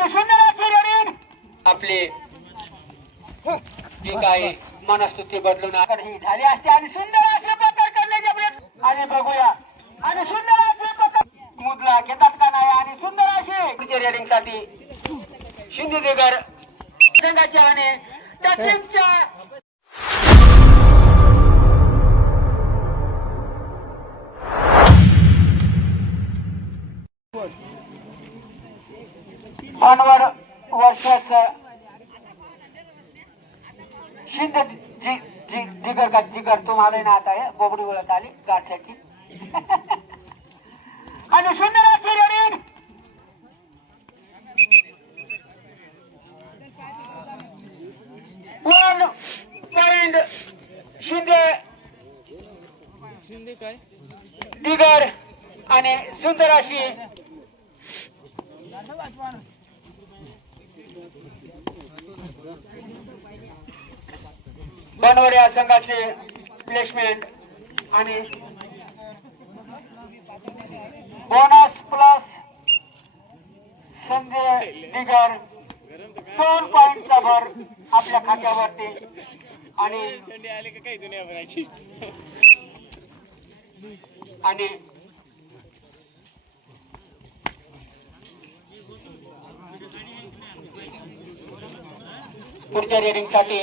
आणि सुंदर अशी रेडिंग आपले जी काही मनस्तुती बदलून ही झाली असते आणि सुंदर असे पकड करण्याचे प्रयत्न आणि बघूया आणि सुंदर असे पकड मुदला घेतात का नाही आणि सुंदर असे रेडिंग साठी शिंदेगर संघाच्या आणि त्या टीमच्या भानवर वर्सेस शिंदे जिगर का जिगर तुम्हाला ना आता आहे बोबडी वळत आली गाठ्याची आणि सुंदर अशी रेडिंग वन पॉइंट शिंदे काय दिगर आणि सुंदर अशी बनवर या संघाचे प्लेसमेंट आणि बोनस प्लस संजय दिगर 2 पॉइंटचा भर आपल्या खात्यावरती आणि पुढच्या रेडिंग साठी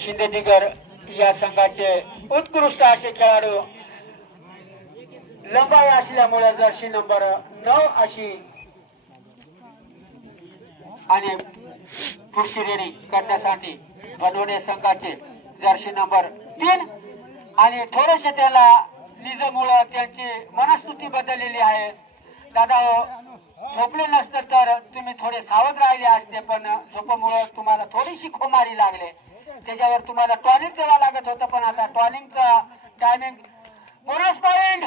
शिंदे दिगर या संघाचे उत्कृष्ट असे खेळाडू लंबाई असल्यामुळे जर्सी नंबर 9 अशी आणि पुढची रेडिंग करण्यासाठी बनवणे संघाचे जर्सी नंबर 3 आणि थोडेसे त्याला निजामुळे त्यांची मनस्तुती बदललेली आहे. दादा झोपले नसतं तर तुम्ही थोडे सावध राहिले असते पण झोपामुळे तुम्हाला थोडीशी खोमारी लागले त्याच्यावर तुम्हाला टॉनिक द्यावा लागत होतं पण आता टॉनिकचा टायमिंग बोनस पॉइंट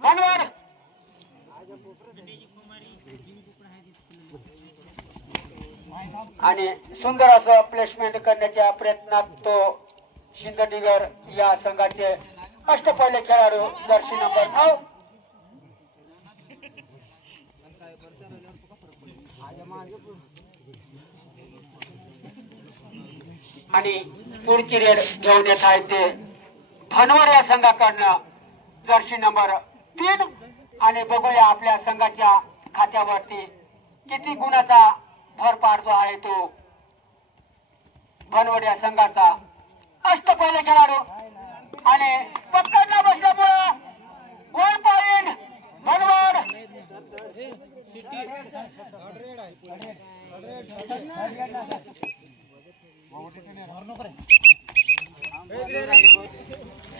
बनवर आणि सुंदर असं प्लेसमेंट करण्याच्या प्रयत्नात तो शिंदे या संघाचे अष्टपैलू खेळाडू जर्सी नंबर 9 आणि पुढची रेड घेऊन येत आहे ते धनवर या संघाकडनं जर्सी नंबर 3 आणि बघूया आपल्या संघाच्या खात्यावरती किती गुणाचा भर पाडतो आहे तो धनवर या संघाचा अष्टपैलू खेळाडू आणि पकडला बसल्यामुळे 1 पॉइंट धनवर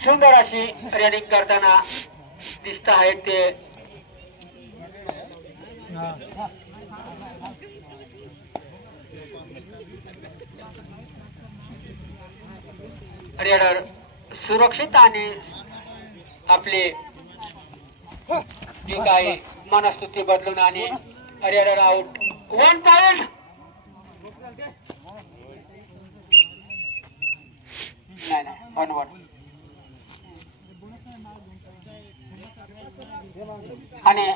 सुंदर अशी रेडिंग करताना दिसत आहेत ते रेडर सुरक्षित आणि आपले जी काही मनस्तुती बदलून आणि रेडर आउट 1 पॉइंट नाही बनवट आणि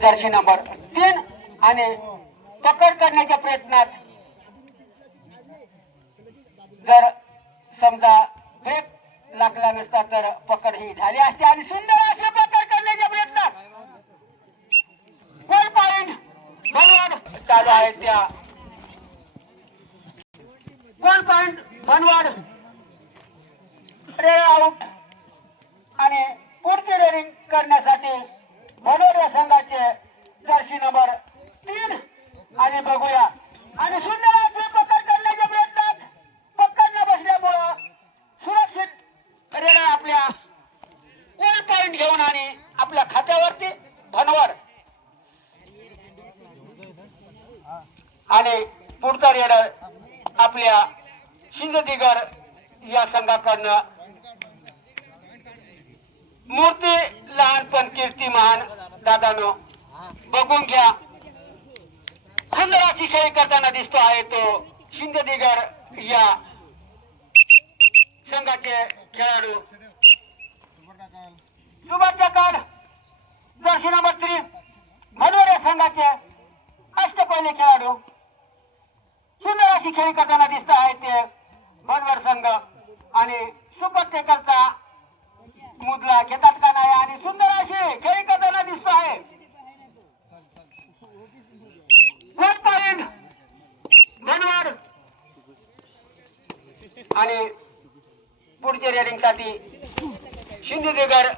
जर्सी नंबर 3 आणि पकड करण्याच्या प्रयत्नात जर समजा ब्रेक लागला नसता तर पकड ही झाली असते आणि सुंदर अशी पकड करण्याच्या प्रयत्नात 1 पॉइंट बनवट चालू आहे त्या 1 पॉइंट बनवट रे आउट आणि पुढची रेडिंग करण्यासाठी बनवट संघाचे जर्सी नंबर 3 आणि बघूया आणि सुंदर अशी पकड करण्याच्या प्रयत्नात पकडला बसल्यामुळं सुरक्षित रेडा आपल्या 1 पॉइंट घेऊन आणि आपल्या खात्यावरती बनवट आणि पुढचा रेडर आपल्या शिंदे या संघाकडनं मूर्ती लहानपण कीर्तिमान दादानो बघून घ्या सुंदर अशी खेळी करताना दिसतो आहे तो शिंदे या संघाचे खेळाडू सुभाष जकाड जर्सी नंबर 3 मनोरे संघाचे अष्टपैलू खेळाडू सुंदर अशी खेळी करताना दिसत आहेत ते बनवड संघ आणि सुपर टेकरचा मुदला घेतात का नाही आणि सुंदर अशी खेळी करताना दिसत आहे. वन पॉइंट बनवड आणि पुढच्या रेडिंग साठी शिंदेगर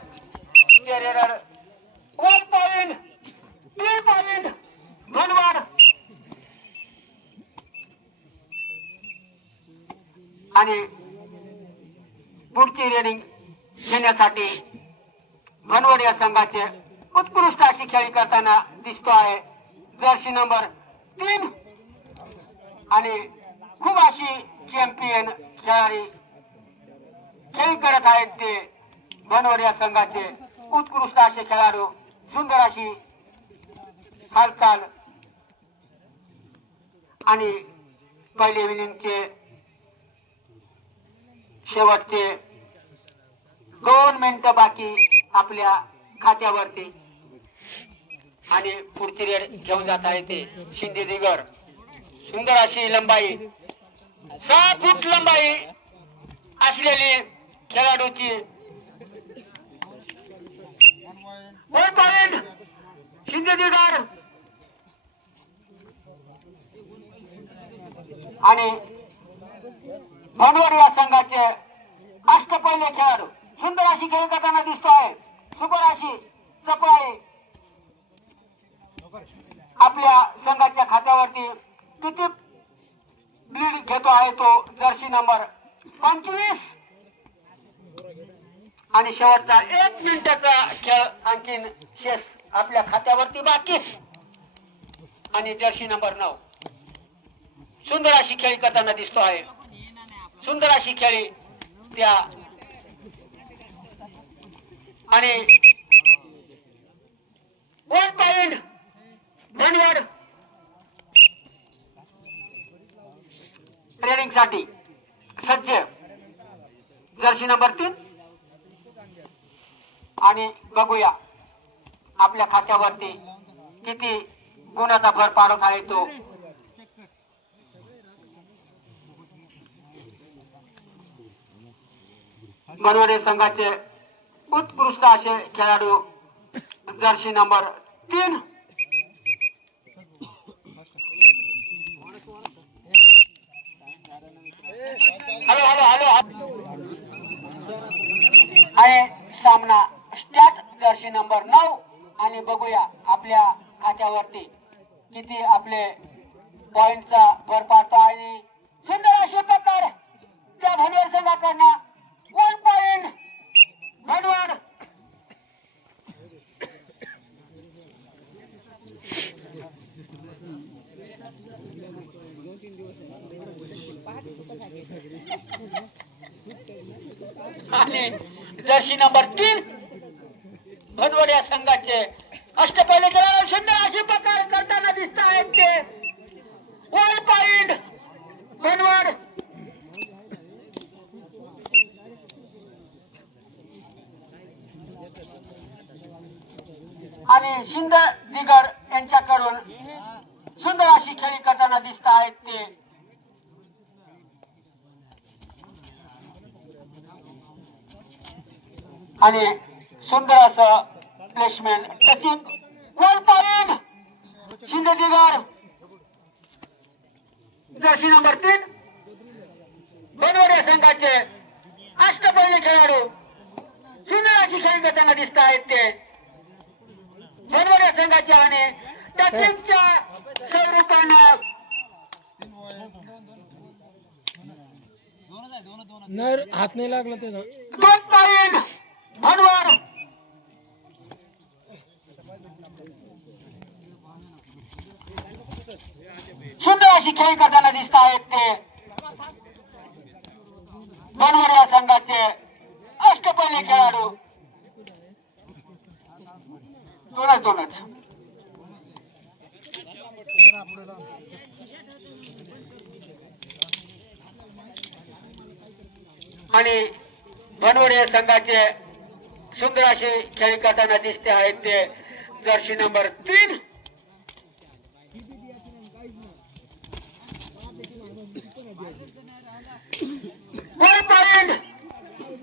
कॅरियर 1 पॉइंट 3 पॉइंट बनवड आणि पुढची रेडिंग घेण्यासाठी बनवड या संघाचे उत्कृष्ट अशी खेळी करताना दिसतो आहे. जर्सी नंबर 3 आणि खूप अशी चॅम्पियन खेळाडी खेळी करत आहेत ते बनवड या संघाचे उत्कृष्ट असे खेळाडू. सुंदर अशी हालचाल आणि पहिले इनिंगचे शेवटचे 2 मिनिटं बाकी आपल्या खात्यावरती आणि पुढची रेड घेऊन जात आहे ते शिंदे दिगर. सुंदर अशी लंबाई 6 फूट लंबाई असलेली खेळाडूची 1 पॉइंट शिंदे दिगर आणि बनवड या संघाचे अष्टपैलू खेळाडू सुंदर अशी खेळ करताना दिसतो आहे. सुपर अशी चपळाई आपल्या संघाच्या खात्यावरती किती लीड घेतो आहे तो जर्सी नंबर 25 आणि शेवटचा 1 मिनिटाचा खेळ आणखीन शेष आपल्या खात्यावरती बाकी आणि जर्सी नंबर 9 सुंदर अशी खेळी करताना दिसतो आहे. सुंदर अशी खेळी त्या आणि 1 पॉइंट बनवड ट्रेनिंग साठी सज्ज जर्सी नंबर 3 आणि बघूया आपल्या खात्यावरती किती गुणाचा भर पाडत आहे तो. बनवड संघाचे उत्कृष्ट असे खेळाडू Jersey number 3 hello hello hello आणि सामना स्टार्ट जर्सी नंबर 9 आणि बघूया आपल्या खात्यावरती किती आपले पॉइंटचा भर पाडतो आणि सुंदर असे प्रकार त्या बनवड संघाकडनं 1 पॉइंट बनवड आणि जर्सी नंबर 3 बनवड या संघाचे अष्टपैलू खेळाडू सुंदर असे प्रकार करताना दिसत आहेत ते 1 पॉइंट बनवड आणि शिंदे दिगर यांच्याकडून सुंदर अशी खेळी करताना दिसत आहेत ते आणि सुंदर असं प्लेसमेंट टचिंग 1 पॉइंट शिंदे दिगर जर्सी नंबर 3 बनवड या संघाचे अष्टपैलू खेळाडू सुंदर अशी खेळी करताना दिसत आहेत ते बनवड या संघाच्या आणि टचिंगच्या स्वरूपानं हात नाही लागला ते 2 पॉइंट बनवड सुंदर अशी खेळी करताना दिसत आहेत ते बनवड या संघाचे अष्टपैलू खेळाडू दोनच आणि बनवड या संघाचे सुंदर असे खेळी करताना दिसते आहेत ते जर्सी नंबर 3 वन पॉइंट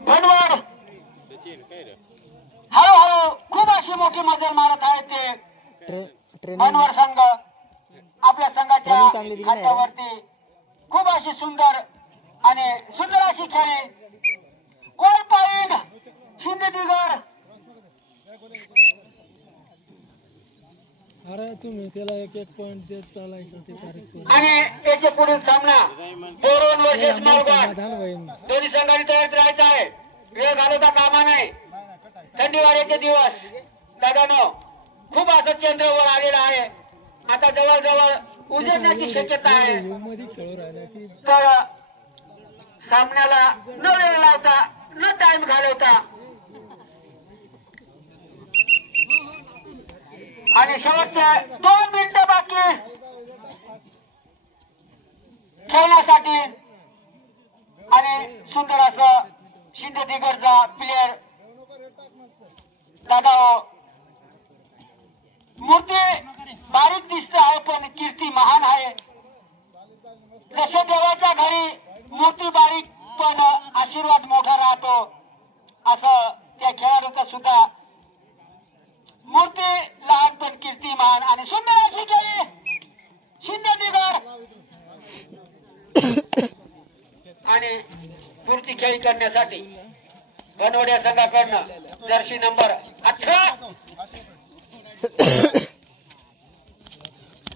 भनवड. हळूहळू खूप अशी मोठी मजल मारत आहे ते भनवड संघ. आपल्या संघाच्या हातावरती खूप अशी सुंदर आणि सुंदर अशी खेळी. One point Sindhudurg. अरे तुम्ही त्याला एक एक पॉइंट देत चालायचं ते तारीख आणि याचे पुढील सामना बोरोन वर्सेस मालगाव. झालं बाई. दोन्ही संघांनी तयार राहायचं आहे. वेळ घालवता कामा नाही. थंडी वाऱ्याचे दिवस दादानो खूप असं चंद्रावर आलेला आहे. आता जवळजवळ उजेडण्याची शक्यता आहे. मध्ये खेळू राहिला ती तर सामन्याला न वेळ लावता न टाइम घालवता आणि शेवटचे 2 मिनिटं बाकी खेळण्यासाठी आणि सुंदर असं सिंधुदुर्गचा प्लेयर दादा मूर्ती बारीक दिसत आहे पण कीर्ती महान आहे. जसे देवाच्या घरी मूर्ती बारीक पण आशीर्वाद मोठा राहतो असं त्या खेळाडूचा सुद्धा मूर्ती लहान पण कीर्ती महान आणि सुंदर अशी खेळी सिंधुदुर्ग. आणि पुढची खेळी करण्यासाठी बनवड्या संघाकडनं जर्सी नंबर 18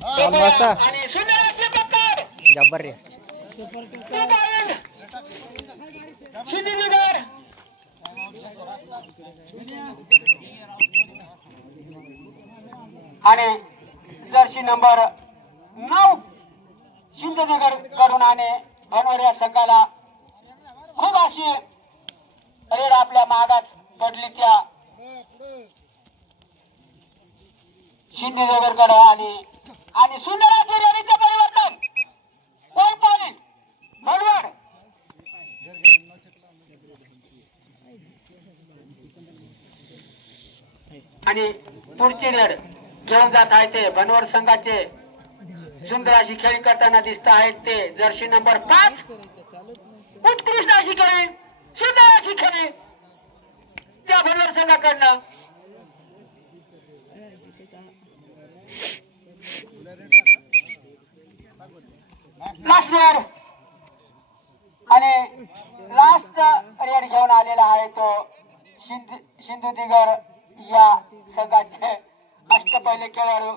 आणि सुंदर अशी पकड जब्बर रे सिंधुदुर्ग. आणि जर्सी नंबर 9 सिंधुदुर्ग कडून आणि बनवड्या संघाला खूप अशी रेड आपल्या मागात पडली त्या सिंधुदुर्गकडे आणि सुंदर असे रेडीचं परिवर्तन. कोण पाणी बनवड आणि पुढची रेड घेऊन जात आहे ते बनवड संघाचे सुंदर अशी खेळी करताना दिसत आहेत ते जर्सी नंबर 5. उत्कृष्ट अशी खेळी सुंदर अशी खेळी त्या बनवड संघाकडनं. लास्ट रेड आणि लास्ट रेड घेऊन आलेला आहे तो सिंधुदुर्ग या संघाचे अष्टपैलू खेळाडू